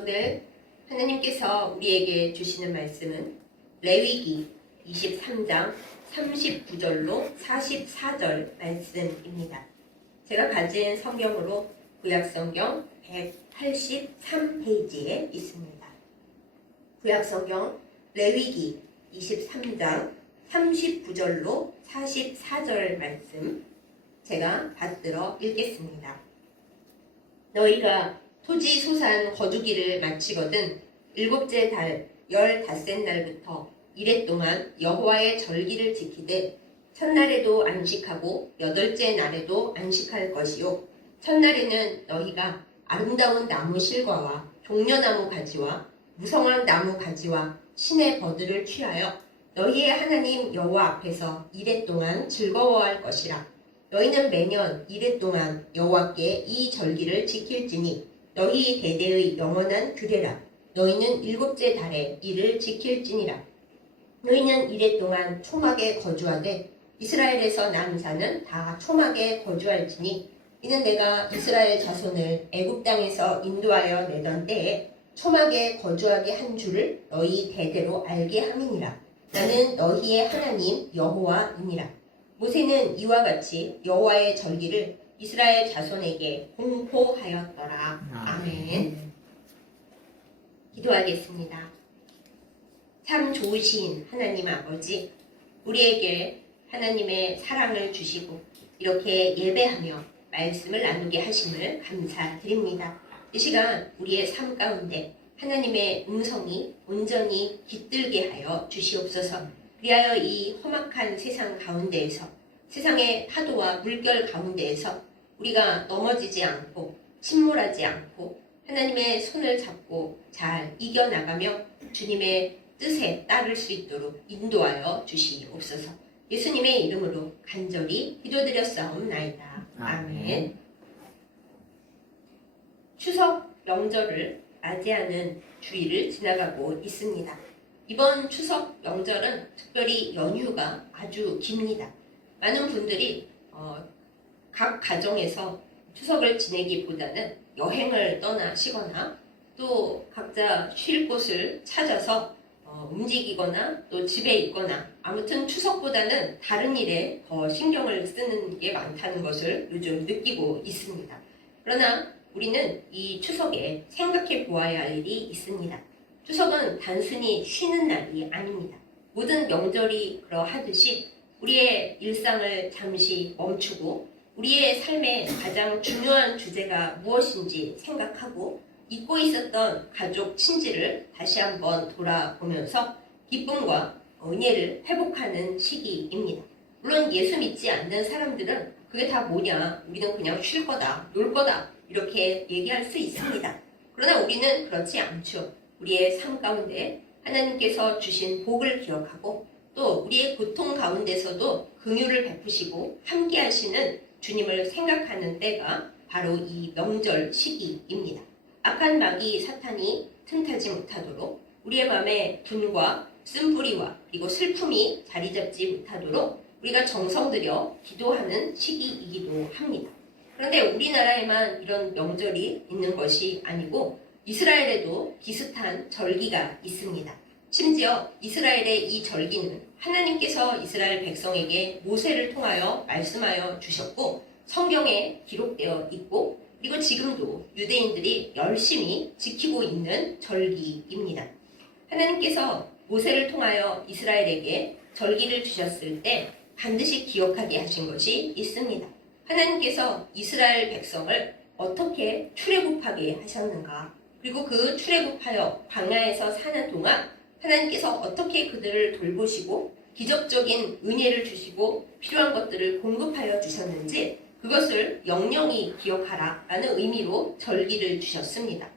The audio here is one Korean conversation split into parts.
오늘 하나님께서 우리에게 주시는 말씀은 레위기 23장 39절로 44절 말씀입니다. 제가 가진 성경으로 구약성경 183페이지에 있습니다. 구약성경 레위기 23장 39절로 44절 말씀 제가 받들어 읽겠습니다. 너희가 토지 소산 거두기를 마치거든 일곱째 달 15째 날부터 이래 동안 여호와의 절기를 지키되 첫날에도 안식하고 여덟째 날에도 안식할 것이요 첫날에는 너희가 아름다운 나무 실과와 종려나무 가지와 무성한 나무 가지와 신의 버들을 취하여 너희의 하나님 여호와 앞에서 이래 동안 즐거워할 것이라. 너희는 매년 이래 동안 여호와께 이 절기를 지킬지니 너희 대대의 영원한 규례라. 너희는 일곱째 달에 이를 지킬지니라. 너희는 이래 동안 초막에 거주하되 이스라엘에서 난 자는 다 초막에 거주할지니 이는 내가 이스라엘 자손을 애굽 땅에서 인도하여 내던 때에 초막에 거주하게 한 줄을 너희 대대로 알게 함이니라. 나는 너희의 하나님 여호와이니라. 모세는 이와 같이 여호와의 절기를 이스라엘 자손에게 공포하였더라. 아멘. 기도하겠습니다. 참 좋으신 하나님 아버지, 우리에게 하나님의 사랑을 주시고 이렇게 예배하며 말씀을 나누게 하심을 감사드립니다. 이 시간 우리의 삶 가운데 하나님의 음성이 온전히 깃들게 하여 주시옵소서. 그리하여 이 험악한 세상 가운데에서 세상의 파도와 물결 가운데에서 우리가 넘어지지 않고 침몰하지 않고 하나님의 손을 잡고 잘 이겨나가며 주님의 뜻에 따를 수 있도록 인도하여 주시옵소서. 예수님의 이름으로 간절히 기도드렸사옵나이다. 아멘. 추석 명절을 맞이하는 주일을 지나가고 있습니다. 이번 추석 명절은 특별히 연휴가 아주 깁니다. 많은 분들이 각 가정에서 추석을 지내기보다는 여행을 떠나시거나 또 각자 쉴 곳을 찾아서 움직이거나 또 집에 있거나 아무튼 추석보다는 다른 일에 더 신경을 쓰는 게 많다는 것을 요즘 느끼고 있습니다. 그러나 우리는 이 추석에 생각해 보아야 할 일이 있습니다. 추석은 단순히 쉬는 날이 아닙니다. 모든 명절이 그러하듯이 우리의 일상을 잠시 멈추고 우리의 삶의 가장 중요한 주제가 무엇인지 생각하고 잊고 있었던 가족 친지를 다시 한번 돌아보면서 기쁨과 은혜를 회복하는 시기입니다. 물론 예수 믿지 않는 사람들은 그게 다 뭐냐, 우리는 그냥 쉴 거다, 놀 거다 이렇게 얘기할 수 있습니다. 그러나 우리는 그렇지 않죠. 우리의 삶 가운데 하나님께서 주신 복을 기억하고 또 우리의 고통 가운데서도 긍휼을 베푸시고 함께 하시는 주님을 생각하는 때가 바로 이 명절 시기입니다. 악한 마귀 사탄이 틈타지 못하도록 우리의 마음에 분과 쓴뿌리와 그리고 슬픔이 자리 잡지 못하도록 우리가 정성 들여 기도하는 시기이기도 합니다. 그런데 우리나라에만 이런 명절이 있는 것이 아니고 이스라엘에도 비슷한 절기가 있습니다. 심지어 이스라엘의 이 절기는 하나님께서 이스라엘 백성에게 모세를 통하여 말씀하여 주셨고 성경에 기록되어 있고 그리고 지금도 유대인들이 열심히 지키고 있는 절기입니다. 하나님께서 모세를 통하여 이스라엘에게 절기를 주셨을 때 반드시 기억하게 하신 것이 있습니다. 하나님께서 이스라엘 백성을 어떻게 출애굽하게 하셨는가, 그리고 그 출애굽하여 광야에서 사는 동안 하나님께서 어떻게 그들을 돌보시고 기적적인 은혜를 주시고 필요한 것들을 공급하여 주셨는지 그것을 영영히 기억하라 라는 의미로 절기를 주셨습니다.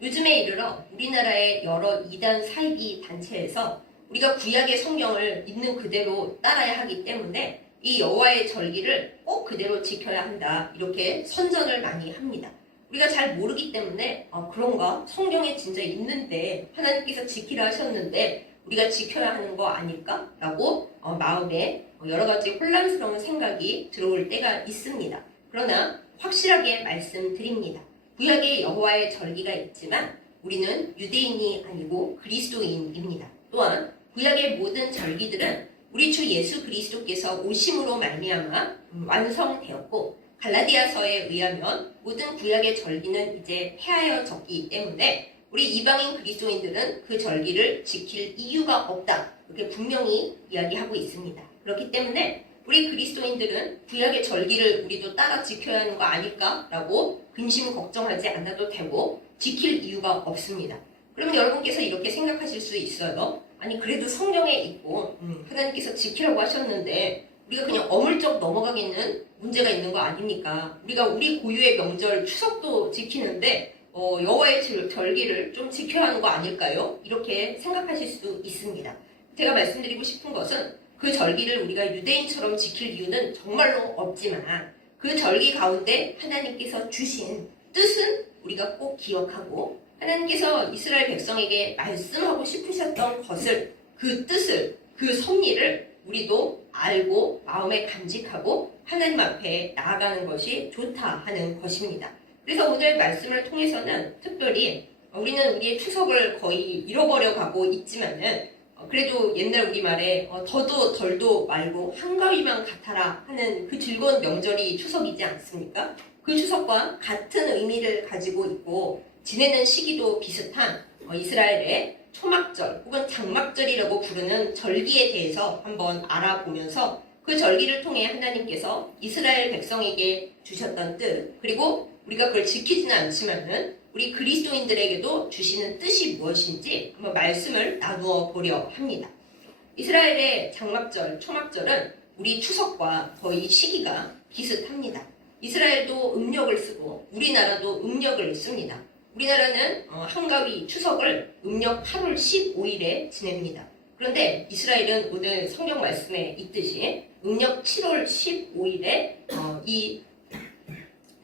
요즘에 이르러 우리나라의 여러 이단 사이비 단체에서 우리가 구약의 성경을 있는 그대로 따라야 하기 때문에 이 여호와의 절기를 꼭 그대로 지켜야 한다 이렇게 선전을 많이 합니다. 우리가 잘 모르기 때문에 그런가? 성경에 진짜 있는데 하나님께서 지키라 하셨는데 우리가 지켜야 하는 거 아닐까? 라고 마음에 여러 가지 혼란스러운 생각이 들어올 때가 있습니다. 그러나 확실하게 말씀드립니다. 구약에 여호와의 절기가 있지만 우리는 유대인이 아니고 그리스도인입니다. 또한 구약의 모든 절기들은 우리 주 예수 그리스도께서 오심으로 말미암아 완성되었고 갈라디아서에 의하면 모든 구약의 절기는 이제 폐하여졌기 때문에 우리 이방인 그리스도인들은 그 절기를 지킬 이유가 없다. 이렇게 분명히 이야기하고 있습니다. 그렇기 때문에 우리 그리스도인들은 구약의 절기를 우리도 따라 지켜야 하는 거 아닐까라고 근심 걱정하지 않아도 되고 지킬 이유가 없습니다. 그러면 여러분께서 이렇게 생각하실 수 있어요. 아니 그래도 성경에 있고 하나님께서 지키라고 하셨는데 우리가 그냥 어물쩍 넘어가기는 문제가 있는 거 아닙니까? 우리가 우리 고유의 명절 추석도 지키는데 여호와의 절기를 좀 지켜야 하는 거 아닐까요? 이렇게 생각하실 수 있습니다. 제가 말씀드리고 싶은 것은 그 절기를 우리가 유대인처럼 지킬 이유는 정말로 없지만 그 절기 가운데 하나님께서 주신 뜻은 우리가 꼭 기억하고 하나님께서 이스라엘 백성에게 말씀하고 싶으셨던 것을 그 뜻을 그 섭리를 우리도 알고 마음에 간직하고 하나님 앞에 나아가는 것이 좋다 하는 것입니다. 그래서 오늘 말씀을 통해서는 특별히 우리는 우리의 추석을 거의 잃어버려 가고 있지만은 그래도 옛날 우리말에 더도 덜도 말고 한가위만 같아라 하는 그 즐거운 명절이 추석이지 않습니까? 그 추석과 같은 의미를 가지고 있고 지내는 시기도 비슷한 이스라엘의 초막절 혹은 장막절이라고 부르는 절기에 대해서 한번 알아보면서 그 절기를 통해 하나님께서 이스라엘 백성에게 주셨던 뜻 그리고 우리가 그걸 지키지는 않지만은 우리 그리스도인들에게도 주시는 뜻이 무엇인지 한번 말씀을 나누어 보려 합니다. 이스라엘의 장막절, 초막절은 우리 추석과 거의 시기가 비슷합니다. 이스라엘도 음력을 쓰고 우리나라도 음력을 씁니다. 우리나라는 한가위 추석을 음력 8월 15일에 지냅니다. 그런데 이스라엘은 오늘 성경 말씀에 있듯이 음력 7월 15일에 이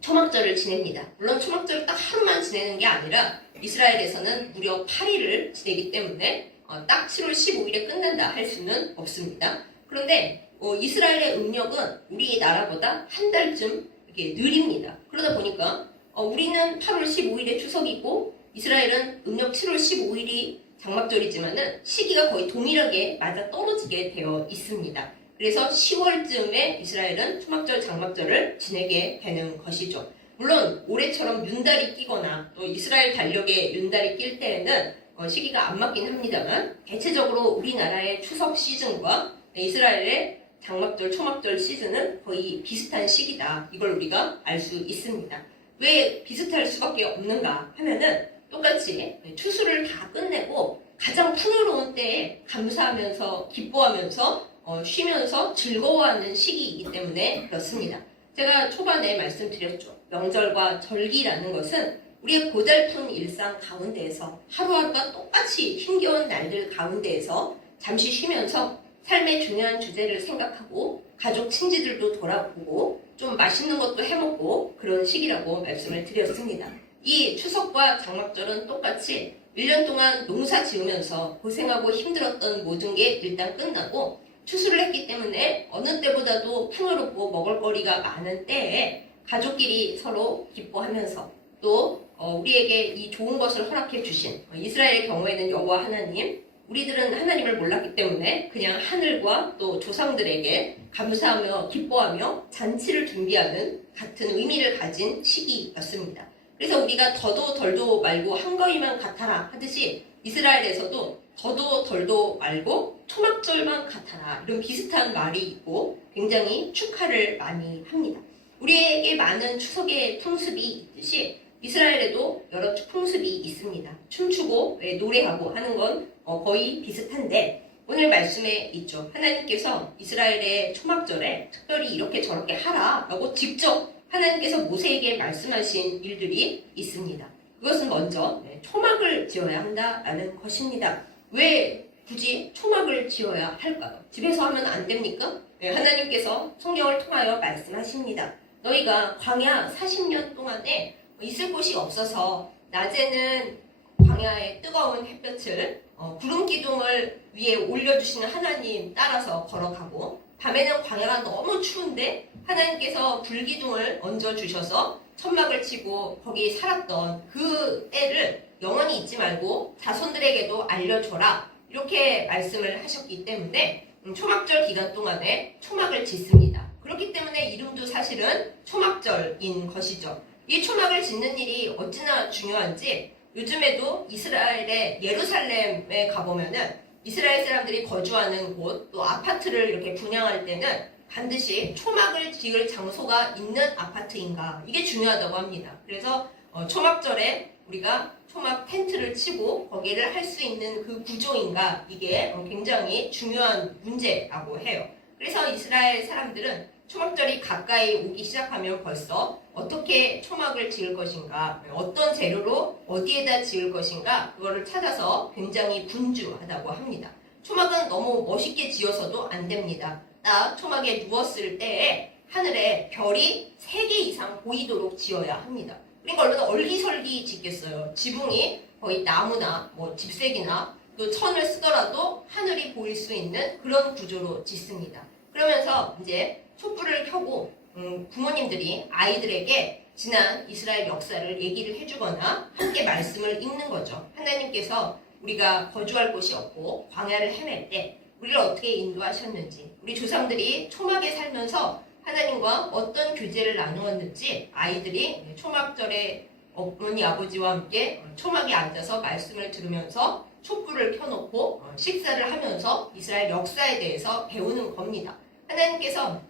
초막절을 지냅니다. 물론 초막절을 딱 하루만 지내는 게 아니라 이스라엘에서는 무려 8일을 지내기 때문에 딱 7월 15일에 끝난다 할 수는 없습니다. 그런데 이스라엘의 음력은 우리나라보다 한 달쯤 이렇게 느립니다. 그러다 보니까 우리는 8월 15일에 추석이고 이스라엘은 음력 7월 15일이 장막절이지만은 시기가 거의 동일하게 맞아 떨어지게 되어 있습니다. 그래서 10월쯤에 이스라엘은 초막절, 장막절을 지내게 되는 것이죠. 물론 올해처럼 윤달이 끼거나 또 이스라엘 달력에 윤달이 낄 때에는 시기가 안 맞긴 합니다만 대체적으로 우리나라의 추석 시즌과 이스라엘의 장막절, 초막절 시즌은 거의 비슷한 시기다. 이걸 우리가 알 수 있습니다. 왜 비슷할 수밖에 없는가 하면은 똑같이 추수를 다 끝내고 가장 풍요로운 때에 감사하면서 기뻐하면서 쉬면서 즐거워하는 시기이기 때문에 그렇습니다. 제가 초반에 말씀드렸죠. 명절과 절기라는 것은 우리의 고달픈 일상 가운데에서 하루하루가 똑같이 힘겨운 날들 가운데에서 잠시 쉬면서 삶의 중요한 주제를 생각하고 가족 친지들도 돌아보고 좀 맛있는 것도 해먹고 그런 시기라고 말씀을 드렸습니다. 이 추석과 장막절은 똑같이 1년 동안 농사 지으면서 고생하고 힘들었던 모든 게 일단 끝나고 추수를 했기 때문에 어느 때보다도 풍요롭고 먹을거리가 많은 때에 가족끼리 서로 기뻐하면서 또 우리에게 이 좋은 것을 허락해 주신 이스라엘의 경우에는 여호와 하나님, 우리들은 하나님을 몰랐기 때문에 그냥 하늘과 또 조상들에게 감사하며 기뻐하며 잔치를 준비하는 같은 의미를 가진 시기였습니다. 그래서 우리가 더도 덜도 말고 한가위만 같아라 하듯이 이스라엘에서도 더도 덜도 말고 초막절만 같아라 이런 비슷한 말이 있고 굉장히 축하를 많이 합니다. 우리에게 많은 추석의 풍습이 있듯이 이스라엘에도 여러 풍습이 있습니다. 춤추고 노래하고 하는 건 거의 비슷한데 오늘 말씀에 있죠. 하나님께서 이스라엘의 초막절에 특별히 이렇게 저렇게 하라라고 직접 하나님께서 모세에게 말씀하신 일들이 있습니다. 그것은 먼저 초막을 지어야 한다라는 것입니다. 왜 굳이 초막을 지어야 할까요? 집에서 하면 안 됩니까? 하나님께서 성경을 통하여 말씀하십니다. 너희가 광야 40년 동안에 있을 곳이 없어서 낮에는 광야의 뜨거운 햇볕을 구름 기둥을 위에 올려주시는 하나님 따라서 걸어가고 밤에는 광야가 너무 추운데 하나님께서 불기둥을 얹어주셔서 천막을 치고 거기 살았던 그 때를 영원히 잊지 말고 자손들에게도 알려줘라. 이렇게 말씀을 하셨기 때문에 초막절 기간 동안에 초막을 짓습니다. 그렇기 때문에 이름도 사실은 초막절인 것이죠. 이 초막을 짓는 일이 어찌나 중요한지 요즘에도 이스라엘의 예루살렘에 가보면은 이스라엘 사람들이 거주하는 곳, 또 아파트를 이렇게 분양할 때는 반드시 초막을 지을 장소가 있는 아파트인가, 이게 중요하다고 합니다. 그래서 초막절에 우리가 초막 텐트를 치고 거기를 할 수 있는 그 구조인가, 이게 굉장히 중요한 문제라고 해요. 그래서 이스라엘 사람들은 초막절이 가까이 오기 시작하면 벌써 어떻게 초막을 지을 것인가, 어떤 재료로 어디에다 지을 것인가, 그거를 찾아서 굉장히 분주하다고 합니다. 초막은 너무 멋있게 지어서도 안 됩니다. 딱 초막에 누웠을 때에 하늘에 별이 3개 이상 보이도록 지어야 합니다. 그러니까 얼마나 얼기설기 짓겠어요. 지붕이 거의 나무나 집색이나 또 천을 쓰더라도 하늘이 보일 수 있는 그런 구조로 짓습니다. 그러면서 이제 촛불을 켜고 부모님들이 아이들에게 지난 이스라엘 역사를 얘기를 해주거나 함께 말씀을 읽는 거죠. 하나님께서 우리가 거주할 곳이 없고 광야를 헤맬 때 우리를 어떻게 인도하셨는지, 우리 조상들이 초막에 살면서 하나님과 어떤 교제를 나누었는지 아이들이 초막절에 어머니 아버지와 함께 초막에 앉아서 말씀을 들으면서 촛불을 켜놓고 식사를 하면서 이스라엘 역사에 대해서 배우는 겁니다. 하나님께서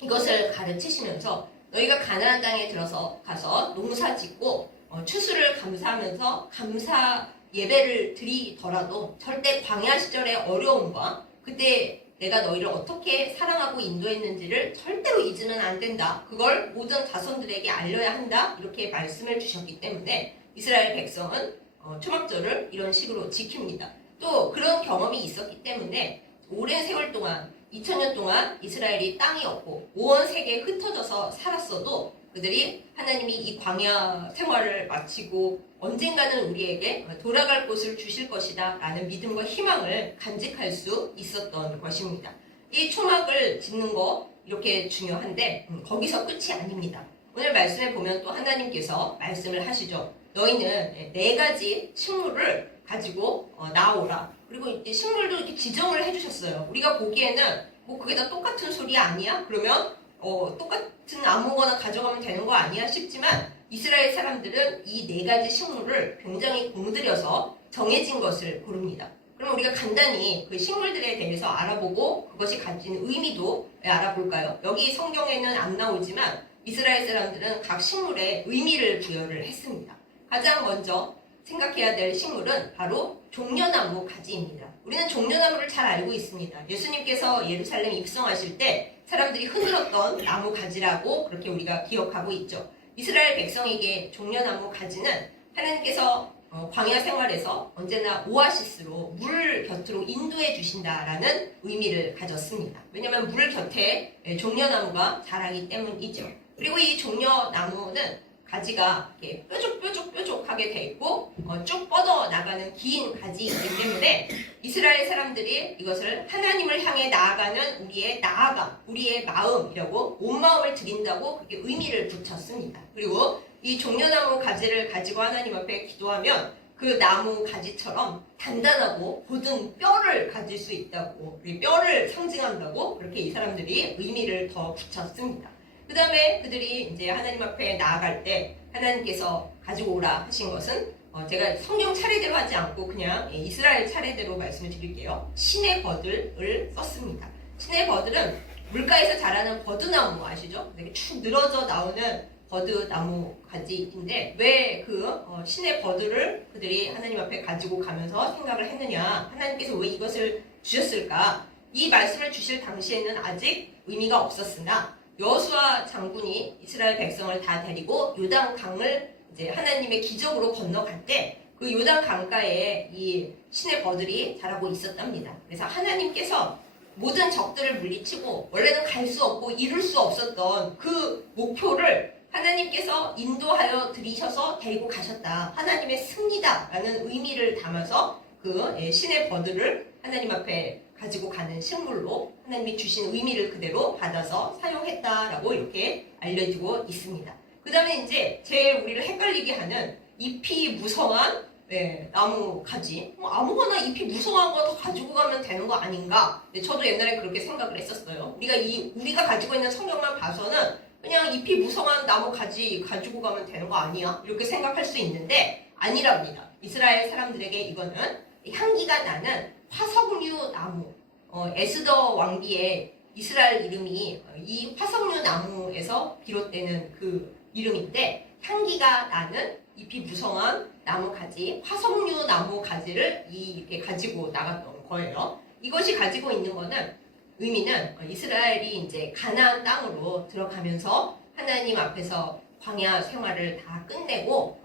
이것을 가르치시면서 너희가 가나안 땅에 들어서 가서 농사 짓고 추수를 감사하면서 감사 예배를 드리더라도 절대 광야 시절의 어려움과 그때 내가 너희를 어떻게 사랑하고 인도했는지를 절대로 잊으면 안 된다. 그걸 모든 자손들에게 알려야 한다. 이렇게 말씀을 주셨기 때문에 이스라엘 백성은 초막절을 이런 식으로 지킵니다. 또 그런 경험이 있었기 때문에 오랜 세월 동안 2000년 동안 이스라엘이 땅이 없고 온 세계에 흩어져서 살았어도 그들이 하나님이 이 광야 생활을 마치고 언젠가는 우리에게 돌아갈 곳을 주실 것이다 라는 믿음과 희망을 간직할 수 있었던 것입니다. 이 초막을 짓는 거 이렇게 중요한데 거기서 끝이 아닙니다. 오늘 말씀에 보면 또 하나님께서 말씀을 하시죠. 너희는 4가지 식물을 가지고 나오라. 그리고 이제 식물도 이렇게 지정을 해주셨어요. 우리가 보기에는 그게 다 똑같은 소리 아니야? 그러면 똑같은 아무거나 가져가면 되는 거 아니야 싶지만 이스라엘 사람들은 이 4가지 식물을 굉장히 공들여서 정해진 것을 고릅니다. 그럼 우리가 간단히 그 식물들에 대해서 알아보고 그것이 가진 의미도 알아볼까요? 여기 성경에는 안 나오지만 이스라엘 사람들은 각 식물에 의미를 부여를 했습니다. 가장 먼저 생각해야 될 식물은 바로 종려나무 가지입니다. 우리는 종려나무를 잘 알고 있습니다. 예수님께서 예루살렘 입성하실 때 사람들이 흔들었던 나무 가지라고 그렇게 우리가 기억하고 있죠. 이스라엘 백성에게 종려나무 가지는 하나님께서 광야 생활에서 언제나 오아시스로 물 곁으로 인도해 주신다라는 의미를 가졌습니다. 왜냐하면 물 곁에 종려나무가 자라기 때문이죠. 그리고 이 종려나무는 가지가 이렇게 뾰족하게 돼 있고 쭉 뻗어 나가는 긴 가지이기 때문에 이스라엘 사람들이 이것을 하나님을 향해 나아가는 우리의 나아감, 우리의 마음이라고 온 마음을 드린다고 그렇게 의미를 붙였습니다. 그리고 이 종려나무 가지를 가지고 하나님 앞에 기도하면 그 나무 가지처럼 단단하고 곧은 뼈를 가질 수 있다고, 뼈를 상징한다고 그렇게 이 사람들이 의미를 더 붙였습니다. 그 다음에 그들이 이제 하나님 앞에 나아갈 때 하나님께서 가지고 오라 하신 것은 제가 성경 차례대로 하지 않고 그냥 이스라엘 차례대로 말씀을 드릴게요. 신의 버들을 썼습니다. 신의 버들은 물가에서 자라는 버드나무 아시죠? 이렇게 축 늘어져 나오는 버드나무 가지인데 왜 그 신의 버들을 그들이 하나님 앞에 가지고 가면서 생각을 했느냐, 하나님께서 왜 이것을 주셨을까? 이 말씀을 주실 당시에는 아직 의미가 없었으나 여호수아 장군이 이스라엘 백성을 다 데리고 요단 강을 이제 하나님의 기적으로 건너갈 때 그 요단 강가에 이 신의 버들이 자라고 있었답니다. 그래서 하나님께서 모든 적들을 물리치고 원래는 갈 수 없고 이룰 수 없었던 그 목표를 하나님께서 인도하여 들이셔서 데리고 가셨다. 하나님의 승리다라는 의미를 담아서 그 신의 버들을 하나님 앞에 가지고 가는 식물로 하나님이 주신 의미를 그대로 받아서 사용했다라고 이렇게 알려지고 있습니다. 그 다음에 이제 제일 우리를 헷갈리게 하는 잎이 무성한 나무 가지. 뭐 아무거나 잎이 무성한 거 더 가지고 가면 되는 거 아닌가? 저도 옛날에 그렇게 생각을 했었어요. 우리가 가지고 있는 성경만 봐서는 그냥 잎이 무성한 나무 가지 가지고 가면 되는 거 아니야? 이렇게 생각할 수 있는데 아니랍니다. 이스라엘 사람들에게 이거는 향기가 나는 화석류 나무. 에스더 왕비의 이스라엘 이름이 이 화석류 나무에서 비롯되는 그 이름인데 향기가 나는 잎이 무성한 나무 가지, 화석류 나무 가지를 이렇게 가지고 나갔던 거예요. 이것이 가지고 있는 거는 의미는 이스라엘이 이제 가나안 땅으로 들어가면서 하나님 앞에서 광야 생활을 다 끝내고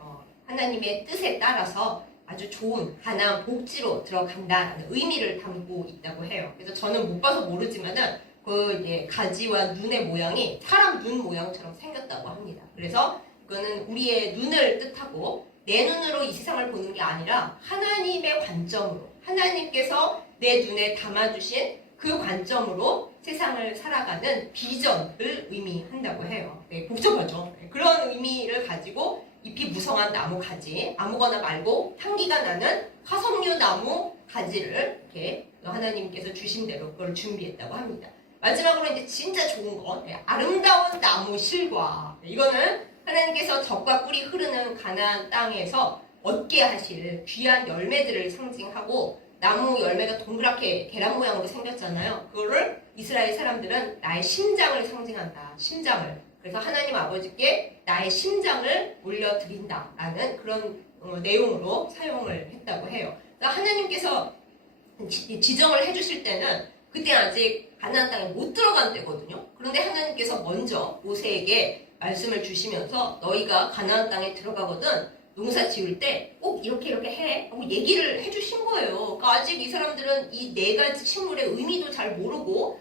하나님의 뜻에 따라서 아주 좋은 가나안 복지로 들어간다는 의미를 담고 있다고 해요. 그래서 저는 못 봐서 모르지만은 그 이제 가지와 눈의 모양이 사람 눈 모양처럼 생겼다고 합니다. 그래서 그거는 우리의 눈을 뜻하고 내 눈으로 이 세상을 보는 게 아니라 하나님의 관점으로 하나님께서 내 눈에 담아주신 그 관점으로 세상을 살아가는 비전을 의미한다고 해요. 복잡하죠. 그런 의미를 가지고 잎이 무성한 나무 가지, 아무거나 말고 향기가 나는 화석류 나무 가지를 이렇게 하나님께서 주신 대로 그걸 준비했다고 합니다. 마지막으로 이제 진짜 좋은 거, 아름다운 나무 실과. 이거는 하나님께서 젖과 꿀이 흐르는 가나안 땅에서 얻게 하실 귀한 열매들을 상징하고 나무 열매가 동그랗게 계란 모양으로 생겼잖아요. 그거를 이스라엘 사람들은 나의 심장을 상징한다. 심장을. 그래서 하나님 아버지께 나의 심장을 올려드린다라는 그런 내용으로 사용을 했다고 해요. 그러니까 하나님께서 지정을 해주실 때는 그때 아직 가나안 땅에 못 들어간 때거든요. 그런데 하나님께서 먼저 모세에게 말씀을 주시면서 너희가 가나안 땅에 들어가거든 농사 지을 때 꼭 이렇게 해 하고 얘기를 해주신 거예요. 그러니까 아직 이 사람들은 이 네 가지 식물의 의미도 잘 모르고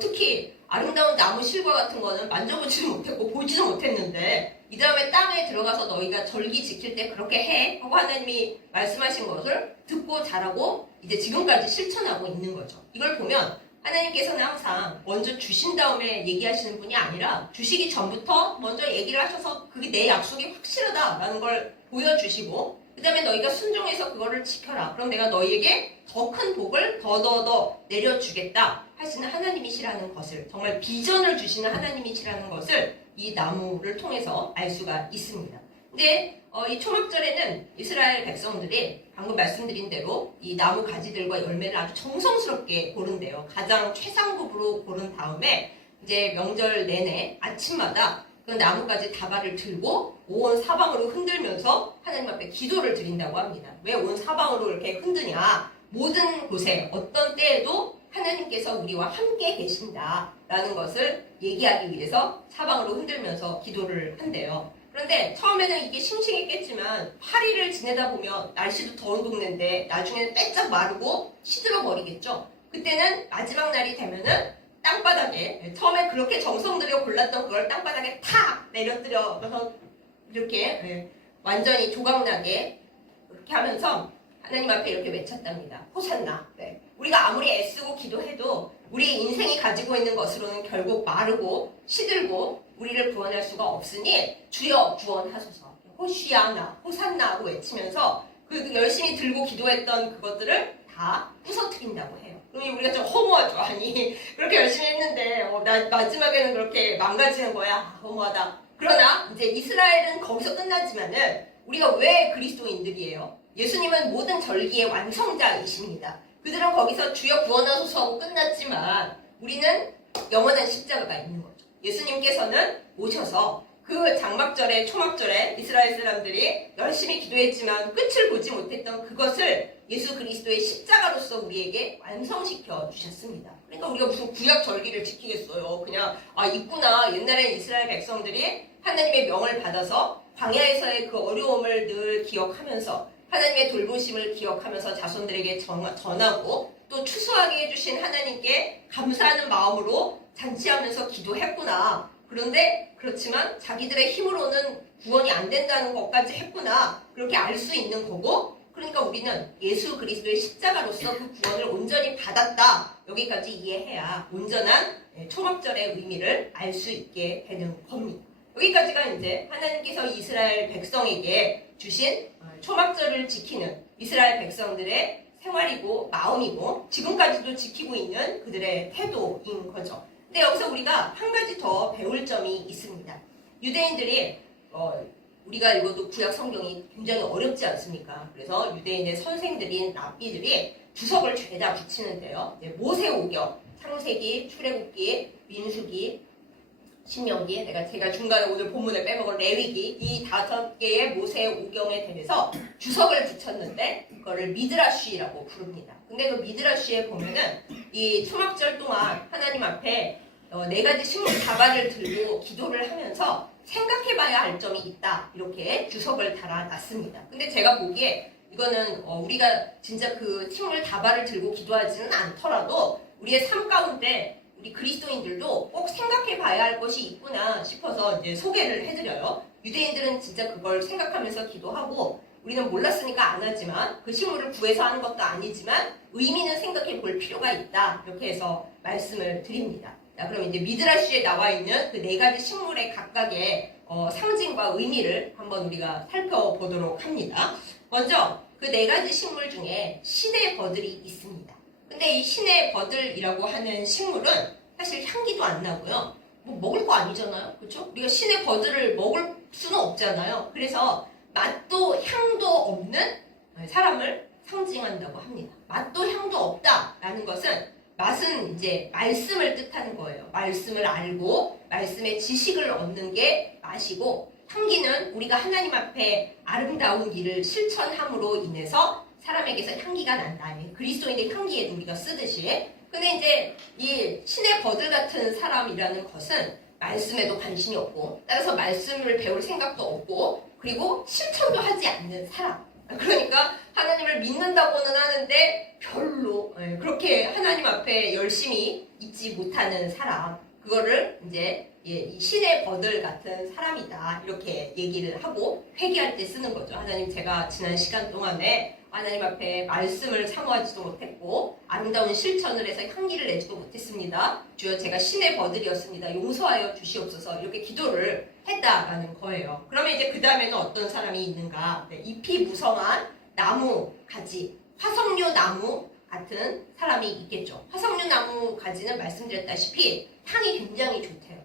특히 아름다운 나무 실과 같은 거는 만져보지도 못했고 보지도 못했는데 이 다음에 땅에 들어가서 너희가 절기 지킬 때 그렇게 해 하고 하나님이 말씀하신 것을 듣고 자라고 이제 지금까지 실천하고 있는 거죠. 이걸 보면 하나님께서는 항상 먼저 주신 다음에 얘기하시는 분이 아니라 주시기 전부터 먼저 얘기를 하셔서 그게 내 약속이 확실하다라는 걸 보여주시고 그 다음에 너희가 순종해서 그거를 지켜라. 그럼 내가 너희에게 더 큰 복을 더 내려주겠다 하시는 하나님이시라는 것을 정말 비전을 주시는 하나님이시라는 것을 이 나무를 통해서 알 수가 있습니다. 근데 이 초막절에는 이스라엘 백성들이 방금 말씀드린 대로 이 나무 가지들과 열매를 아주 정성스럽게 고른대요. 가장 최상급으로 고른 다음에 이제 명절 내내 아침마다 그 나뭇가지 다발을 들고 온 사방으로 흔들면서 하나님 앞에 기도를 드린다고 합니다. 왜 온 사방으로 이렇게 흔드냐? 모든 곳에 어떤 때에도 하나님께서 우리와 함께 계신다라는 것을 얘기하기 위해서 사방으로 흔들면서 기도를 한대요. 그런데 처음에는 이게 싱싱했겠지만 8일을 지내다 보면 날씨도 더운 동네인데 나중에는 빼짝 마르고 시들어 버리겠죠. 그때는 마지막 날이 되면은 땅바닥에 처음에 그렇게 정성 들여 골랐던 그걸 땅바닥에 탁 내려뜨려서 이렇게 완전히 조각나게 그렇게 하면서 하나님 앞에 이렇게 외쳤답니다. 호산나. 우리가 아무리 애쓰고 기도해도 우리의 인생이 가지고 있는 것으로는 결국 마르고 시들고 우리를 구원할 수가 없으니 주여 구원하소서. 호시아나, 호산나 하고 외치면서 그 열심히 들고 기도했던 그것들을 다 부서뜨린다고 해요. 그러면 우리가 좀 허무하죠. 아니 그렇게 열심히 했는데 마지막에는 그렇게 망가지는 거야. 허무하다. 그러나 이제 이스라엘은 거기서 끝나지만은 우리가 왜 그리스도인들이에요? 예수님은 모든 절기의 완성자이십니다. 그들은 거기서 주여 구원하소서 하고 끝났지만 우리는 영원한 십자가가 있는 거죠. 예수님께서는 오셔서 그 장막절에 초막절에 이스라엘 사람들이 열심히 기도했지만 끝을 보지 못했던 그것을 예수 그리스도의 십자가로서 우리에게 완성시켜 주셨습니다. 그러니까 우리가 무슨 구약 절기를 지키겠어요. 그냥 있구나. 옛날에 이스라엘 백성들이 하나님의 명을 받아서 광야에서의 그 어려움을 늘 기억하면서 하나님의 돌보심을 기억하면서 자손들에게 전하고 또 추수하게 해주신 하나님께 감사하는 마음으로 잔치하면서 기도했구나. 그런데 그렇지만 자기들의 힘으로는 구원이 안 된다는 것까지 했구나. 그렇게 알 수 있는 거고 그러니까 우리는 예수 그리스도의 십자가로서 그 구원을 온전히 받았다. 여기까지 이해해야 온전한 초막절의 의미를 알 수 있게 되는 겁니다. 여기까지가 이제 하나님께서 이스라엘 백성에게 주신 초막절을 지키는 이스라엘 백성들의 생활이고 마음이고 지금까지도 지키고 있는 그들의 태도인 거죠. 근데 여기서 우리가 한 가지 더 배울 점이 있습니다. 유대인들이 우리가 읽어도 구약 성경이 굉장히 어렵지 않습니까? 그래서 유대인의 선생들인 랍비들이 주석을 죄다 붙이는데요. 모세오경, 창세기, 출애굽기, 민수기, 신명기, 제가 중간에 오늘 본문을 빼먹은 레위기, 이 5개의 모세오경에 대해서 주석을 붙였는데 그거를 미드라쉬라고 부릅니다. 근데 그 미드라쉬에 보면은 이 초막절 동안 하나님 앞에 4가지 식물 다발을 들고 기도를 하면서 생각해봐야 할 점이 있다, 이렇게 주석을 달아놨습니다. 근데 제가 보기에 이거는 우리가 진짜 그 식물 다발을 들고 기도하지는 않더라도 우리의 삶 가운데 우리 그리스도인들도 꼭 생각해봐야 할 것이 있구나 싶어서 이제 소개를 해드려요. 유대인들은 진짜 그걸 생각하면서 기도하고 우리는 몰랐으니까 안 하지만 그 식물을 구해서 하는 것도 아니지만 의미는 생각해 볼 필요가 있다, 이렇게 해서 말씀을 드립니다. 자, 그럼 이제 미드라쉬에 나와 있는 그 4가지 식물의 각각의 상징과 의미를 한번 우리가 살펴보도록 합니다. 먼저 그 4가지 식물 중에 신의 버들이 있습니다. 근데 이 신의 버들이라고 하는 식물은 사실 향기도 안 나고요. 뭐 먹을 거 아니잖아요. 그렇죠? 우리가 신의 버들을 먹을 수는 없잖아요. 그래서 맛도 향도 없는 사람을 상징한다고 합니다. 맛도 향도 없다라는 것은 맛은 이제 말씀을 뜻하는 거예요. 말씀을 알고 말씀의 지식을 얻는 게 맛이고, 향기는 우리가 하나님 앞에 아름다운 일을 실천함으로 인해서 사람에게서 향기가 난다. 그리스도인의 향기에도 우리가 쓰듯이. 근데 이제 이 신의 버들 같은 사람이라는 것은 말씀에도 관심이 없고, 따라서 말씀을 배울 생각도 없고, 그리고 실천도 하지 않는 사람. 그러니까 하나님을 믿는다고는 하는데 별로 그렇게 하나님 앞에 열심히 있지 못하는 사람, 그거를 이제 이 신의 버들 같은 사람이다, 이렇게 얘기를 하고 회개할 때 쓰는 거죠. 하나님, 제가 지난 시간 동안에 하나님 앞에 말씀을 사모하지도 못했고 아름다운 실천을 해서 향기를 내지도 못했습니다. 주여, 제가 신의 버들이었습니다. 용서하여 주시옵소서, 이렇게 기도를 했다라는 거예요. 그러면 이제 그 다음에는 어떤 사람이 있는가? 잎이 무성한 나무 가지, 화석류 나무 같은 사람이 있겠죠. 화석류 나무 가지는 말씀드렸다시피 향이 굉장히 좋대요.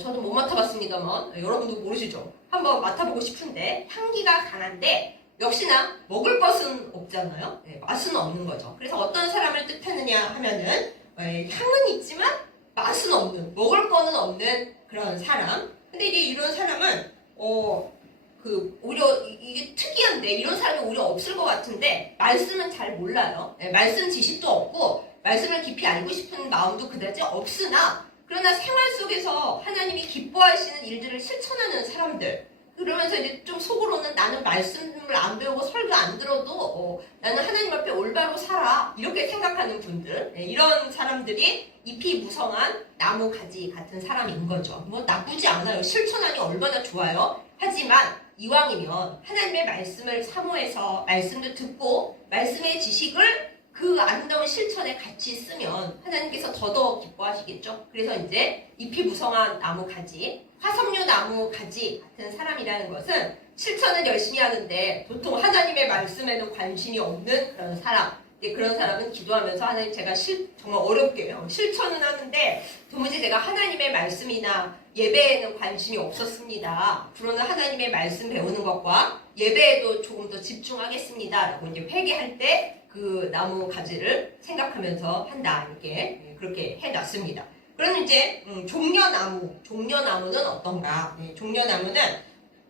저는 못 맡아봤습니다만 여러분도 모르시죠? 한번 맡아보고 싶은데 향기가 강한데 역시나 먹을 것은 없잖아요. 맛은 없는 거죠. 그래서 어떤 사람을 뜻하느냐 하면은 향은 있지만 맛은 없는, 먹을 거는 없는 그런 사람. 근데 이제 이런 사람은 오히려 이게 특이한데, 이런 사람이 오히려 없을 것 같은데 말씀은 잘 몰라요. 말씀 지식도 없고 말씀을 깊이 알고 싶은 마음도 그다지 없으나, 그러나 생활 속에서 하나님이 기뻐하시는 일들을 실천하는 사람들, 그러면서 이제 좀 속으로는 나는 말씀을 안 배우고 설교 안 들어도 나는 하나님 앞에 올바로 살아, 이렇게 생각하는 분들, 이런 사람들이 잎이 무성한 나무 가지 같은 사람인 거죠. 뭐 나쁘지 않아요. 실천하니 얼마나 좋아요. 하지만 이왕이면 하나님의 말씀을 사모해서 말씀도 듣고 말씀의 지식을 그 아름다운 실천에 같이 쓰면 하나님께서 더더 기뻐하시겠죠. 그래서 이제 잎이 무성한 나무 가지, 화석류 나무 가지 같은 사람이라는 것은 실천은 열심히 하는데 보통 하나님의 말씀에는 관심이 없는 그런 사람. 그런 사람은 기도하면서 하나님, 제가 정말 어렵게요. 실천은 하는데 도무지 제가 하나님의 말씀이나 예배에는 관심이 없었습니다. 앞으로는 하나님의 말씀 배우는 것과 예배에도 조금 더 집중하겠습니다, 라고 이제 회개할 때 그 나무 가지를 생각하면서 한다, 이렇게 그렇게 해놨습니다. 그럼 이제 종려나무는 어떤가? 종려나무는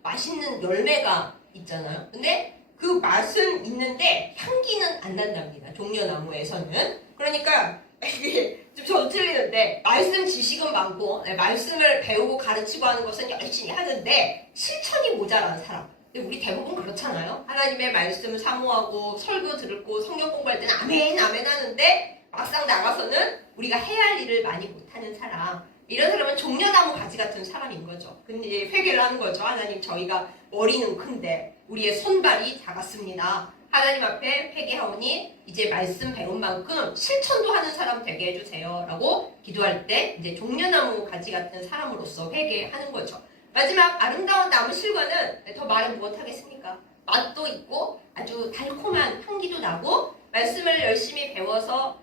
맛있는 열매가 있잖아요. 근데 그 맛은 있는데 향기는 안 난답니다. 종려나무에서는. 그러니까 이게 좀 저도 틀리는데, 말씀 지식은 많고 말씀을 배우고 가르치고 하는 것은 열심히 하는데 실천이 모자란 사람. 근데 우리 대부분 그렇잖아요. 하나님의 말씀 사모하고 설교 듣고 성경 공부할 때는 아멘 아멘 하는데 막상 나가서는 우리가 해야 할 일을 많이 못하는 사람, 이런 사람은 종려나무 가지 같은 사람인 거죠. 근데 이제 회개를 하는 거죠. 하나님, 저희가 머리는 큰데 우리의 손발이 작았습니다. 하나님 앞에 회개하오니 이제 말씀 배운 만큼 실천도 하는 사람 되게 해주세요, 라고 기도할 때 이제 종려나무 가지 같은 사람으로서 회개하는 거죠. 마지막 아름다운 나무 실과는 더 말은 무엇하겠습니까? 맛도 있고 아주 달콤한 향기도 나고 말씀을 열심히 배워서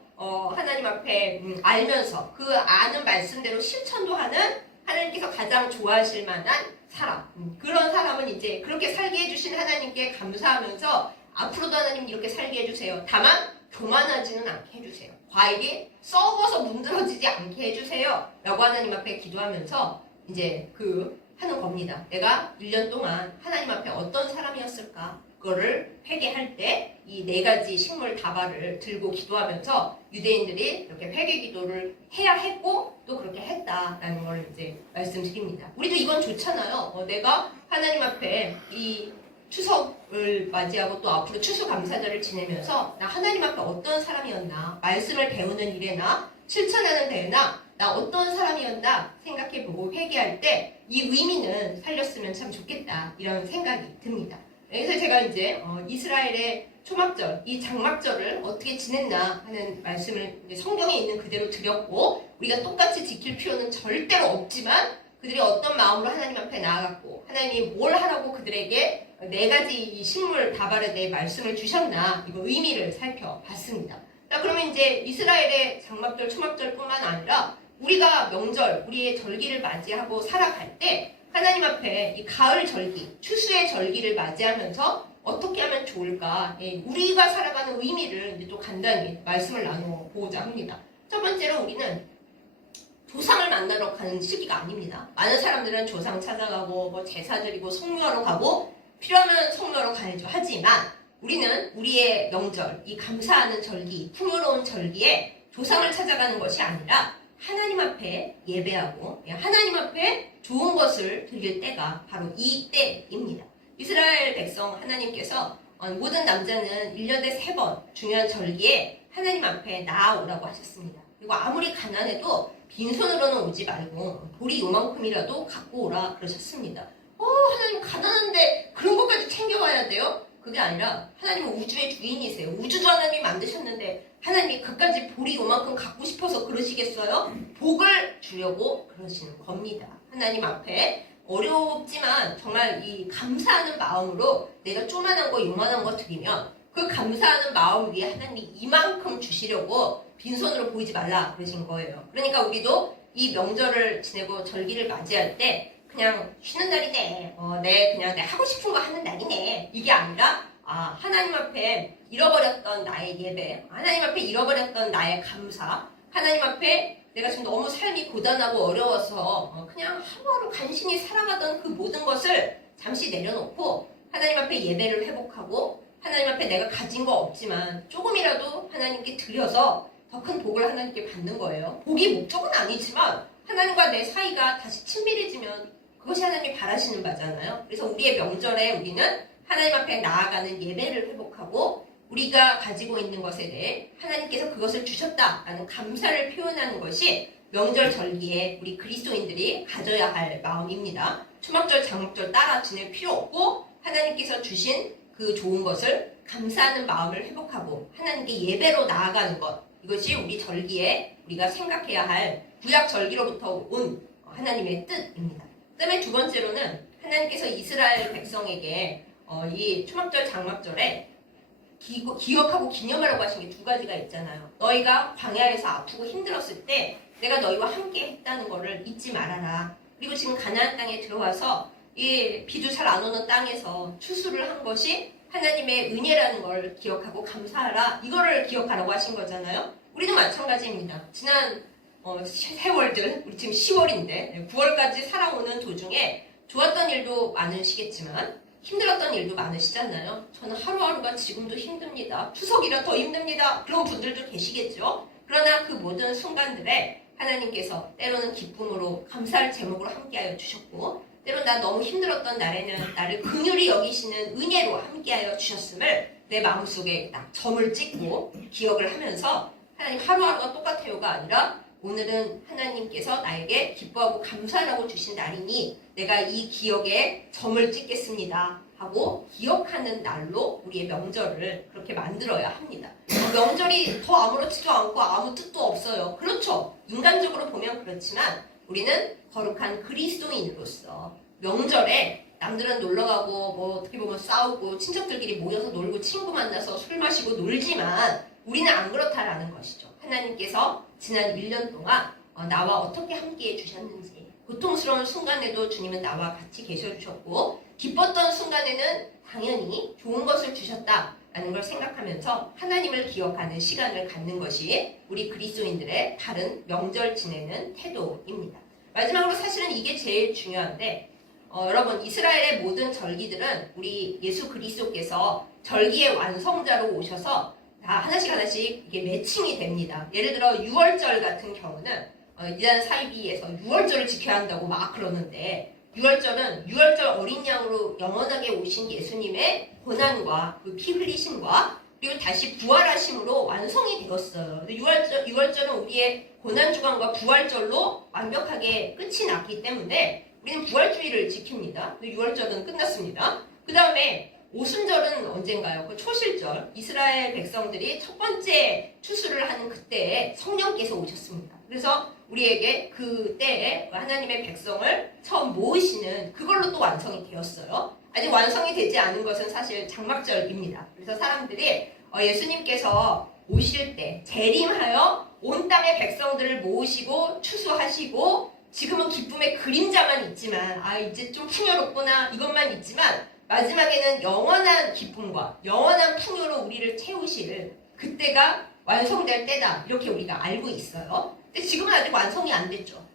하나님 앞에 알면서 그 아는 말씀대로 실천도 하는 하나님께서 가장 좋아하실 만한 사람. 그런 사람은 이제 그렇게 살게 해주신 하나님께 감사하면서 앞으로도 하나님 이렇게 살게 해주세요. 다만 교만하지는 않게 해주세요. 과일이 썩어서 문드러지지 않게 해주세요. 라고 하나님 앞에 기도하면서 이제 하는 겁니다. 내가 1년 동안 하나님 앞에 어떤 사람이었을까? 그거를 회개할 때 이 4가지 식물 다발을 들고 기도하면서 유대인들이 이렇게 회개 기도를 해야 했고 또 그렇게 했다라는 걸 이제 말씀드립니다. 우리도 이건 좋잖아요. 내가 하나님 앞에 이 추석을 맞이하고 또 앞으로 추수감사절을 지내면서 나 하나님 앞에 어떤 사람이었나, 말씀을 배우는 일에나 실천하는 데에나 나 어떤 사람이었나 생각해보고 회개할 때 이 의미는 살렸으면 참 좋겠다 이런 생각이 듭니다. 그래서 제가 이제 이스라엘의 초막절, 이 장막절을 어떻게 지냈나 하는 말씀을 성경에 있는 그대로 드렸고 우리가 똑같이 지킬 필요는 절대로 없지만 그들이 어떤 마음으로 하나님 앞에 나아갔고 하나님이 뭘 하라고 그들에게 4가지 이 식물 다발에 대해 말씀을 주셨나 이거 의미를 살펴봤습니다. 자, 그러면 이제 이스라엘의 장막절, 초막절뿐만 아니라 우리가 명절, 우리의 절기를 맞이하고 살아갈 때 하나님 앞에 이 가을 절기, 추수의 절기를 맞이하면서 어떻게 하면 좋을까? 우리가 살아가는 의미를 이제 또 간단히 말씀을 나눠보고자 합니다. 첫 번째로 우리는 조상을 만나러 가는 시기가 아닙니다. 많은 사람들은 조상 찾아가고 뭐 제사 드리고 성묘하러 가고 필요하면 성묘하러 가야죠. 하지만 우리는 우리의 명절, 이 감사하는 절기, 풍요로운 절기에 조상을 찾아가는 것이 아니라 하나님 앞에 예배하고 하나님 앞에 좋은 것을 드릴 때가 바로 이 때입니다. 이스라엘 백성 하나님께서 모든 남자는 1년에 3번 중요한 절기에 하나님 앞에 나아오라고 하셨습니다. 그리고 아무리 가난해도 빈손으로는 오지 말고 보리 요만큼이라도 갖고 오라 그러셨습니다. 하나님 가난한데 그런 것까지 챙겨와야 돼요? 그게 아니라 하나님은 우주의 주인이세요. 우주도 하나님이 만드셨는데 하나님이 그까지 보리 요만큼 갖고 싶어서 그러시겠어요? 복을 주려고 그러시는 겁니다. 하나님 앞에 어렵지만 정말 이 감사하는 마음으로 내가 조만한 거 요만한 거 드리면 그 감사하는 마음 위에 하나님이 이만큼 주시려고 빈손으로 보이지 말라 그러신 거예요. 그러니까 우리도 이 명절을 지내고 절기를 맞이할 때 그냥 쉬는 날이네. 그냥 하고 싶은 거 하는 날이네. 이게 아니라 하나님 앞에 잃어버렸던 나의 예배, 하나님 앞에 잃어버렸던 나의 감사, 하나님 앞에 내가 지금 너무 삶이 고단하고 어려워서 그냥 하루하루 간신히 살아가던 그 모든 것을 잠시 내려놓고 하나님 앞에 예배를 회복하고 하나님 앞에 내가 가진 거 없지만 조금이라도 하나님께 드려서 더 큰 복을 하나님께 받는 거예요. 복이 목적은 아니지만 하나님과 내 사이가 다시 친밀해지면 그것이 하나님이 바라시는 바잖아요. 그래서 우리의 명절에 우리는 하나님 앞에 나아가는 예배를 회복하고 우리가 가지고 있는 것에 대해 하나님께서 그것을 주셨다라는 감사를 표현하는 것이 명절 절기에 우리 그리스도인들이 가져야 할 마음입니다. 초막절, 장막절 따라 지낼 필요 없고 하나님께서 주신 그 좋은 것을 감사하는 마음을 회복하고 하나님께 예배로 나아가는 것, 이것이 우리 절기에 우리가 생각해야 할 구약 절기로부터 온 하나님의 뜻입니다. 그 다음에 두 번째로는 하나님께서 이스라엘 백성에게 이 초막절, 장막절에 기억하고 기념하라고 하신 게 2가지가 있잖아요. 너희가 광야에서 아프고 힘들었을 때 내가 너희와 함께 했다는 것을 잊지 말아라. 그리고 지금 가나안 땅에 들어와서 이 비도 잘 안 오는 땅에서 추수를 한 것이 하나님의 은혜라는 걸 기억하고 감사하라. 이거를 기억하라고 하신 거잖아요. 우리도 마찬가지입니다. 지난 세월들, 우리 지금 10월인데 9월까지 살아오는 도중에 좋았던 일도 많으시겠지만 힘들었던 일도 많으시잖아요. 저는 하루하루가 지금도 힘듭니다. 추석이라 더 힘듭니다. 그런 분들도 계시겠죠. 그러나 그 모든 순간들에 하나님께서 때로는 기쁨으로 감사할 제목으로 함께하여 주셨고 때로 나 너무 힘들었던 날에는 나를 긍휼히 여기시는 은혜로 함께하여 주셨음을 내 마음속에 딱 점을 찍고 기억을 하면서 하나님 하루하루가 똑같아요가 아니라 오늘은 하나님께서 나에게 기뻐하고 감사하라고 주신 날이니 내가 이 기억에 점을 찍겠습니다 하고 기억하는 날로 우리의 명절을 그렇게 만들어야 합니다. 명절이 더 아무렇지도 않고 아무 뜻도 없어요. 그렇죠. 인간적으로 보면 그렇지만 우리는 거룩한 그리스도인으로서 명절에 남들은 놀러가고 뭐 어떻게 보면 싸우고 친척들끼리 모여서 놀고 친구 만나서 술 마시고 놀지만 우리는 안 그렇다라는 것이죠. 하나님께서 지난 1년 동안 나와 어떻게 함께해 주셨는지, 고통스러운 순간에도 주님은 나와 같이 계셔 주셨고 기뻤던 순간에는 당연히 좋은 것을 주셨다라는 걸 생각하면서 하나님을 기억하는 시간을 갖는 것이 우리 그리스도인들의 바른 명절 지내는 태도입니다. 마지막으로 사실은 이게 제일 중요한데 여러분, 이스라엘의 모든 절기들은 우리 예수 그리스도께서 절기의 완성자로 오셔서 다 하나씩 이게 매칭이 됩니다. 예를 들어 6월절 같은 경우는 이단 사이비에서 6월절을 지켜야 한다고 막 그러는데 6월절 어린 양으로 영원하게 오신 예수님의 고난과 그 피 흘리심과 그리고 다시 부활하심으로 완성이 되었어요. 6월절은 우리의 고난 주간과 부활절로 완벽하게 끝이 났기 때문에 우리는 부활주의를 지킵니다. 6월절은 끝났습니다. 그 다음에 오순절은 언젠가요? 그 초실절, 이스라엘 백성들이 첫 번째 추수를 하는 그때에 성령께서 오셨습니다. 그래서 우리에게 그때에 하나님의 백성을 처음 모으시는 그걸로 또 완성이 되었어요. 아직 완성이 되지 않은 것은 사실 장막절입니다. 그래서 사람들이 예수님께서 오실 때 재림하여 온 땅의 백성들을 모으시고 추수하시고 지금은 기쁨의 그림자만 있지만 이제 좀 풍요롭구나 이것만 있지만 마지막에는 영원한 기쁨과 영원한 풍요로 우리를 채우실 그때가 완성될 때다 이렇게 우리가 알고 있어요. 근데 지금은 아직 완성이 안 됐죠.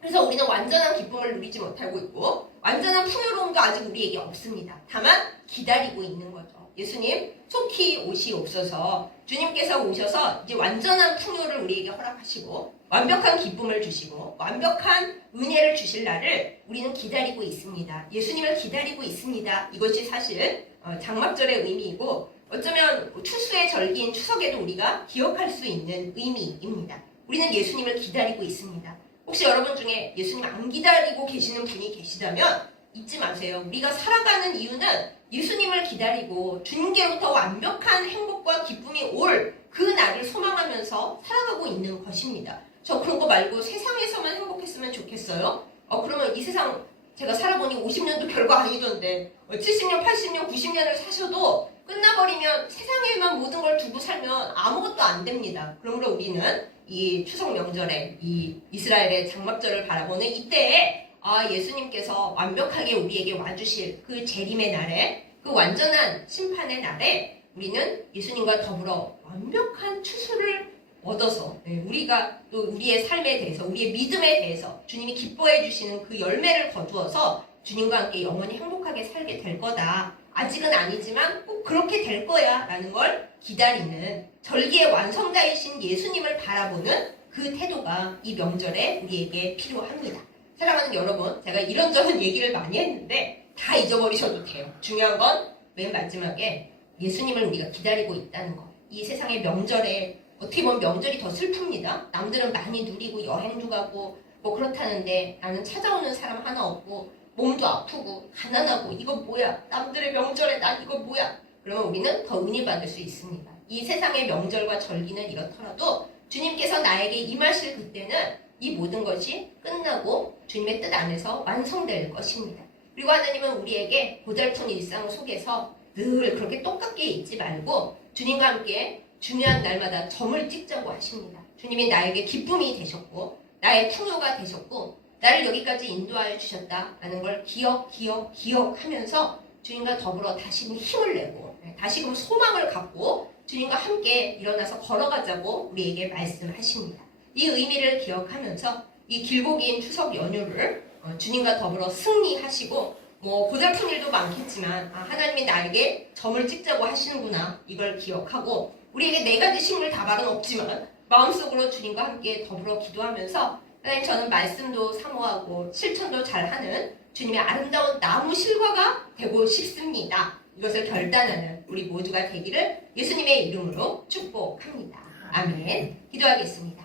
그래서 우리는 완전한 기쁨을 누리지 못하고 있고 완전한 풍요로움도 아직 우리에게 없습니다. 다만 기다리고 있는 거죠. 예수님 속히 오시옵소서. 주님께서 오셔서 이제 완전한 풍요를 우리에게 허락하시고 완벽한 기쁨을 주시고 완벽한 은혜를 주실 날을 우리는 기다리고 있습니다. 예수님을 기다리고 있습니다. 이것이 사실 장막절의 의미이고 어쩌면 추수의 절기인 추석에도 우리가 기억할 수 있는 의미입니다. 우리는 예수님을 기다리고 있습니다. 혹시 여러분 중에 예수님 안 기다리고 계시는 분이 계시다면 잊지 마세요. 우리가 살아가는 이유는 예수님을 기다리고 주님께로부터 완벽한 행복과 기쁨이 올 그 날을 소망하면서 살아가고 있는 것입니다. 저 그런 거 말고 세상에서만 행복했으면 좋겠어요. 그러면 이 세상 제가 살아보니 50년도 별거 아니던데 70년, 80년, 90년을 사셔도 끝나버리면 세상에만 모든 걸 두고 살면 아무것도 안 됩니다. 그러므로 우리는 이 추석 명절에 이 이스라엘의 장막절을 바라보는 이때에 예수님께서 완벽하게 우리에게 와주실 그 재림의 날에 그 완전한 심판의 날에 우리는 예수님과 더불어 완벽한 추수를 얻어서 우리가 또 우리의 삶에 대해서 우리의 믿음에 대해서 주님이 기뻐해 주시는 그 열매를 거두어서 주님과 함께 영원히 행복하게 살게 될 거다. 아직은 아니지만 꼭 그렇게 될 거야 라는 걸 기다리는 절기의 완성자이신 예수님을 바라보는 그 태도가 이 명절에 우리에게 필요합니다. 사랑하는 여러분, 제가 이런저런 얘기를 많이 했는데 다 잊어버리셔도 돼요. 중요한 건 맨 마지막에 예수님을 우리가 기다리고 있다는 거. 이 세상의 명절에 어떻게 보면 명절이 더 슬픕니다. 남들은 많이 누리고 여행도 가고 뭐 그렇다는데 나는 찾아오는 사람 하나 없고 몸도 아프고 가난하고 이거 뭐야? 남들의 명절에 난 이거 뭐야? 그러면 우리는 더 은혜 받을 수 있습니다. 이 세상의 명절과 절기는 이렇더라도 주님께서 나에게 임하실 그때는 이 모든 것이 끝나고 주님의 뜻 안에서 완성될 것입니다. 그리고 하나님은 우리에게 고달픈 일상 속에서 늘 그렇게 똑같게 있지 말고 주님과 함께 중요한 날마다 점을 찍자고 하십니다. 주님이 나에게 기쁨이 되셨고 나의 풍요가 되셨고 나를 여기까지 인도하여 주셨다라는 걸 기억하면서 주님과 더불어 다시금 힘을 내고 다시금 소망을 갖고 주님과 함께 일어나서 걸어가자고 우리에게 말씀하십니다. 이 의미를 기억하면서 이 길고 긴 추석 연휴를 주님과 더불어 승리하시고 고달픈 일도 많겠지만 하나님이 나에게 점을 찍자고 하시는구나 이걸 기억하고 우리에게 4가지 식물 다발은 없지만 마음속으로 주님과 함께 더불어 기도하면서 하나님 저는 말씀도 사모하고 실천도 잘하는 주님의 아름다운 나무 실과가 되고 싶습니다. 이것을 결단하는 우리 모두가 되기를 예수님의 이름으로 축복합니다. 아멘. 기도하겠습니다.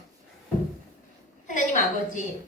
하나님 아버지,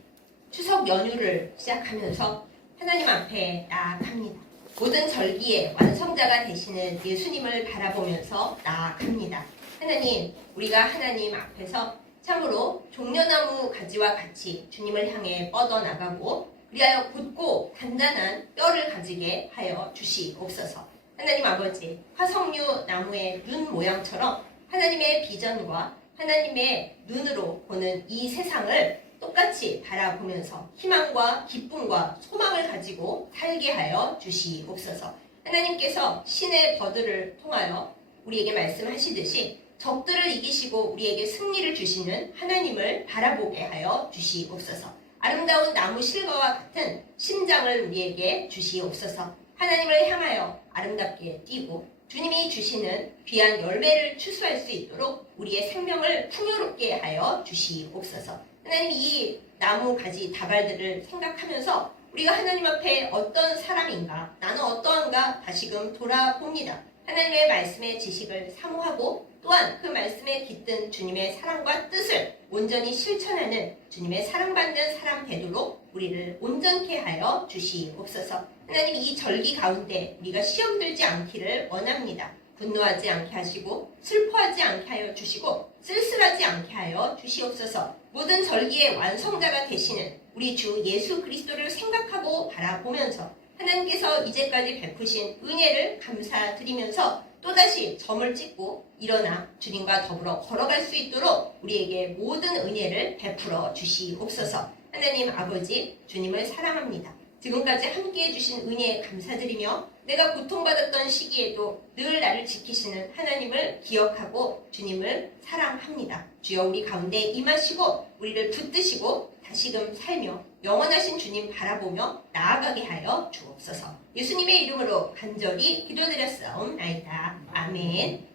추석 연휴를 시작하면서 하나님 앞에 나아갑니다. 모든 절기의 완성자가 되시는 예수님을 바라보면서 나아갑니다. 하나님, 우리가 하나님 앞에서 참으로 종려나무 가지와 같이 주님을 향해 뻗어나가고 위하여 굳고 단단한 뼈를 가지게 하여 주시옵소서. 하나님 아버지, 화석류 나무의 눈 모양처럼 하나님의 비전과 하나님의 눈으로 보는 이 세상을 똑같이 바라보면서 희망과 기쁨과 소망을 가지고 살게 하여 주시옵소서. 하나님께서 신의 버들을 통하여 우리에게 말씀하시듯이 적들을 이기시고 우리에게 승리를 주시는 하나님을 바라보게 하여 주시옵소서. 아름다운 나무 실과와 같은 심장을 우리에게 주시옵소서. 하나님을 향하여 아름답게 뛰고 주님이 주시는 귀한 열매를 추수할 수 있도록 우리의 생명을 풍요롭게 하여 주시옵소서. 하나님, 이 나무 가지 다발들을 생각하면서 우리가 하나님 앞에 어떤 사람인가, 나는 어떠한가 다시금 돌아봅니다. 하나님의 말씀의 지식을 사모하고 또한 그 말씀에 깃든 주님의 사랑과 뜻을 온전히 실천하는 주님의 사랑받는 사람 되도록 우리를 온전케 하여 주시옵소서. 하나님, 이 절기 가운데 우리가 시험 들지 않기를 원합니다. 분노하지 않게 하시고 슬퍼하지 않게 하여 주시고 쓸쓸하지 않게 하여 주시옵소서. 모든 절기의 완성자가 되시는 우리 주 예수 그리스도를 생각하고 바라보면서 하나님께서 이제까지 베푸신 은혜를 감사드리면서 또다시 점을 찍고 일어나 주님과 더불어 걸어갈 수 있도록 우리에게 모든 은혜를 베풀어 주시옵소서. 하나님 아버지, 주님을 사랑합니다. 지금까지 함께해 주신 은혜에 감사드리며 내가 고통받았던 시기에도 늘 나를 지키시는 하나님을 기억하고 주님을 사랑합니다. 주여, 우리 가운데 임하시고 우리를 붙드시고 다시금 살며 영원하신 주님 바라보며 나아가게 하여 주옵소서. 예수님의 이름으로 간절히 기도드렸사옵나이다. 아멘.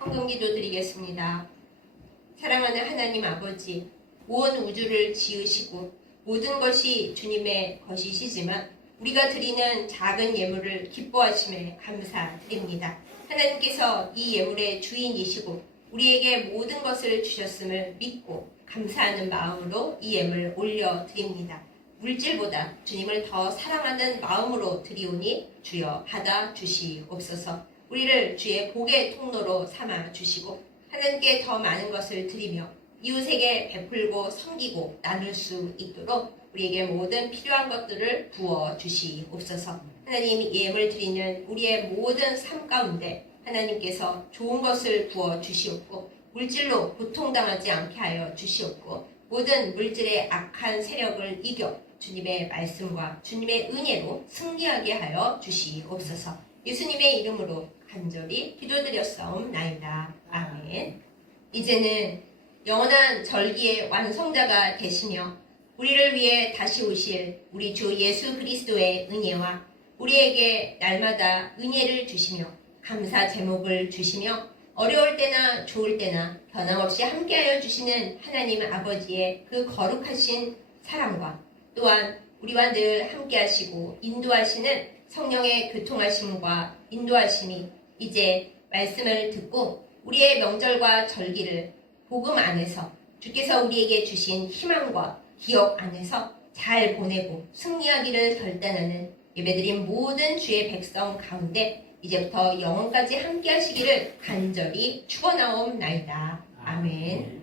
헌금기도 드리겠습니다. 사랑하는 하나님 아버지, 온 우주를 지으시고 모든 것이 주님의 것이시지만 우리가 드리는 작은 예물을 기뻐하심에 감사드립니다. 하나님께서 이 예물의 주인이시고 우리에게 모든 것을 주셨음을 믿고 감사하는 마음으로 이 예물 올려드립니다. 물질보다 주님을 더 사랑하는 마음으로 드리오니 주여 받아 주시옵소서. 우리를 주의 복의 통로로 삼아 주시고 하나님께 더 많은 것을 드리며 이웃에게 베풀고 섬기고 나눌 수 있도록 우리에게 모든 필요한 것들을 부어 주시옵소서. 하나님, 예물 드리는 우리의 모든 삶 가운데 하나님께서 좋은 것을 부어 주시옵고 물질로 고통당하지 않게 하여 주시옵고 모든 물질의 악한 세력을 이겨 주님의 말씀과 주님의 은혜로 승리하게 하여 주시옵소서. 예수님의 이름으로 간절히 기도드렸사옵나이다. 아멘. 이제는 영원한 절기의 완성자가 되시며 우리를 위해 다시 오실 우리 주 예수 그리스도의 은혜와 우리에게 날마다 은혜를 주시며 감사 제목을 주시며 어려울 때나 좋을 때나 변함없이 함께하여 주시는 하나님 아버지의 그 거룩하신 사랑과 또한 우리와 늘 함께하시고 인도하시는 성령의 교통하심과 인도하심이 이제 말씀을 듣고 우리의 명절과 절기를 복음 안에서 주께서 우리에게 주신 희망과 기억 안에서 잘 보내고 승리하기를 결단하는 예배드린 모든 주의 백성 가운데 이제부터 영원까지 함께 하시기를 간절히 축원하옵나이다. 아멘.